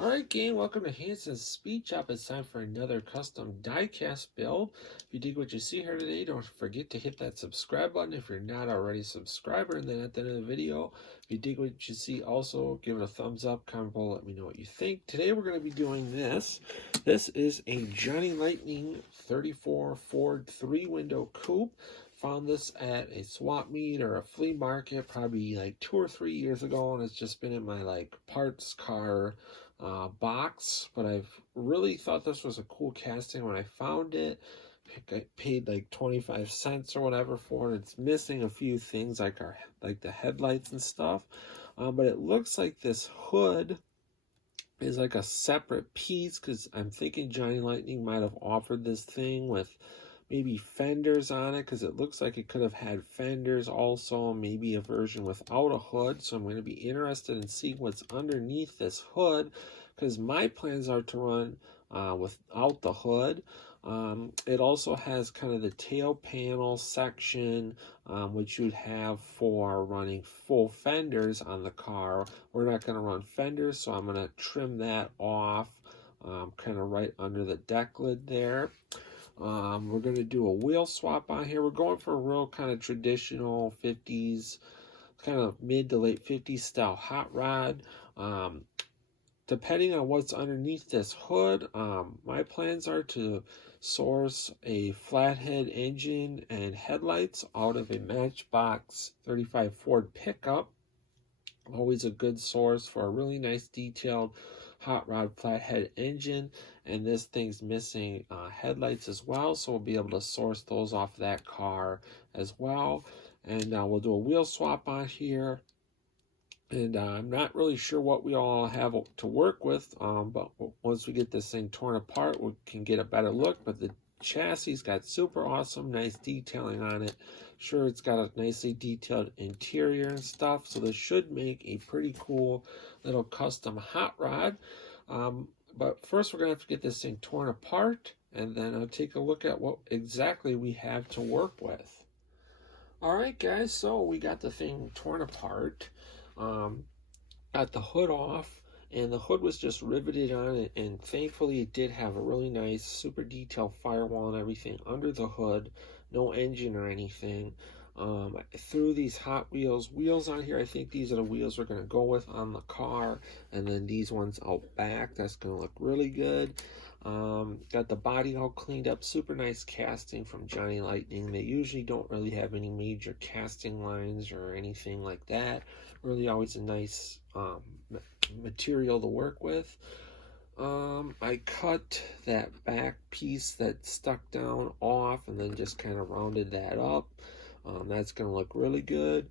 Alright gang, welcome to Hansens Speed Shop. It's time for another custom diecast build. If you dig what you see here today, don't forget to hit that subscribe button if you're not already a subscriber. And then at the end of the video, if you dig what you see, also give it a thumbs up, comment below, let me know what you think. Today we're going to be doing this. This is a Johnny Lightning 34 Ford 3-window coupe. Found this at a swap meet or a flea market probably like 2 or 3 years ago, and it's just been in my like parts car box, but I've really thought this was a cool casting when I found it. I paid like 25 cents or whatever for it. It's missing a few things like the headlights and stuff, but it looks like this hood is like a separate piece, because I'm thinking Johnny Lightning might have offered this thing with maybe fenders on it, because it looks like it could have had fenders also, maybe a version without a hood. So I'm going to be interested in seeing what's underneath this hood, because my plans are to run without the hood. It also has kind of the tail panel section, which you'd have for running full fenders on the car. We're not going to run fenders, so I'm going to trim that off kind of right under the deck lid there. We're going to do a wheel swap on here. We're going for a real kind of traditional 50s, kind of mid to late 50s style hot rod. Depending on what's underneath this hood, my plans are to source a flathead engine and headlights out of a Matchbox 35 Ford pickup. Always a good source for a really nice detailed hot rod flathead engine, and this thing's missing headlights as well, so we'll be able to source those off that car as well. And we'll do a wheel swap on here, and I'm not really sure what we all have to work with, but once we get this thing torn apart, we can get a better look. But the chassis got super awesome, nice detailing on it. Sure, it's got a nicely detailed interior and stuff, so this should make a pretty cool little custom hot rod. But first we're going to have to get this thing torn apart, and then I'll take a look at what exactly we have to work with. Alright guys, so we got the thing torn apart. Got the hood off, and the hood was just riveted on it, and thankfully it did have a really nice super detailed firewall and everything under the hood, no engine or anything. I threw these Hot Wheels wheels on here. I think these are the wheels we're going to go with on the car, and then these ones out back. That's going to look really good. Got the body all cleaned up, super nice casting from Johnny Lightning. They usually don't really have any major casting lines or anything like that. Really always a nice material to work with. I cut that back piece that stuck down off and then just kind of rounded that up. That's going to look really good.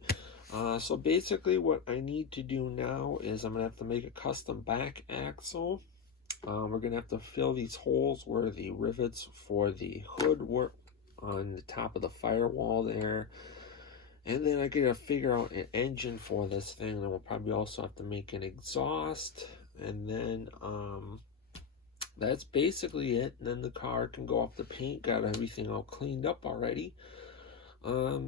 So basically what I need to do now is I'm going to have to make a custom back axle. We're going to have to fill these holes where the rivets for the hood were on the top of the firewall there. And then I gotta figure out an engine for this thing. And we'll probably also have to make an exhaust. And then that's basically it. And then the car can go off the paint. Got everything all cleaned up already.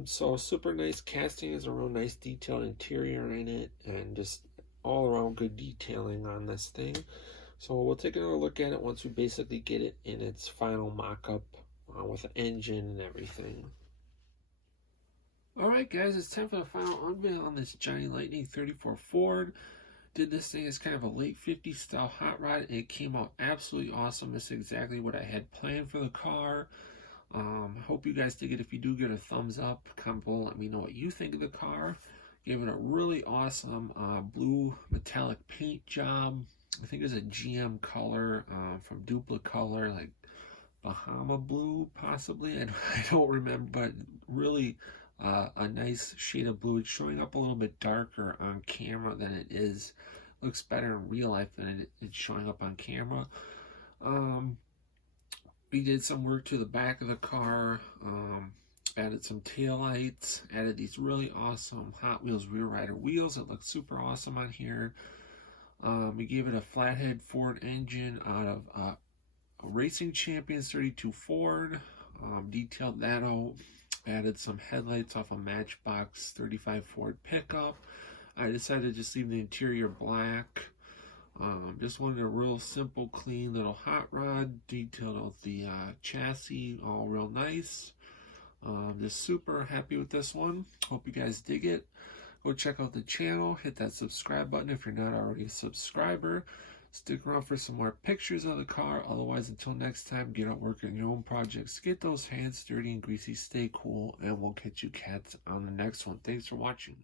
So super nice casting. Is a real nice detailed interior in it, and just all around good detailing on this thing. So we'll take another look at it once we basically get it in its final mock-up with the engine and everything. Alright guys, it's time for the final unveil on this Johnny Lightning 34 Ford. Did this thing as kind of a late 50s style hot rod, and it came out absolutely awesome. This is exactly what I had planned for the car. Hope you guys dig it. If you do, give it a thumbs up, comment below, let me know what you think of the car. Gave it a really awesome blue metallic paint job. I think it's a GM color from Duplicolor, like Bahama blue possibly. I don't remember, but really a nice shade of blue. It's showing up a little bit darker on camera than it is. Looks better in real life than it's showing up on camera. We did some work to the back of the car, added some taillights, added these really awesome Hot Wheels rear rider wheels. It looks super awesome on here. We gave it a flathead Ford engine out of a Racing Champions 32 Ford. Detailed that out. Added some headlights off a Matchbox 35 Ford pickup. I decided to just leave the interior black. Just wanted a real simple, clean little hot rod. Detailed of the chassis, all real nice. Just super happy with this one. Hope you guys dig it. Go check out the channel. Hit that subscribe button if you're not already a subscriber. Stick around for some more pictures of the car. Otherwise, until next time, get out working on your own projects. Get those hands dirty and greasy. Stay cool. And we'll catch you cats on the next one. Thanks for watching.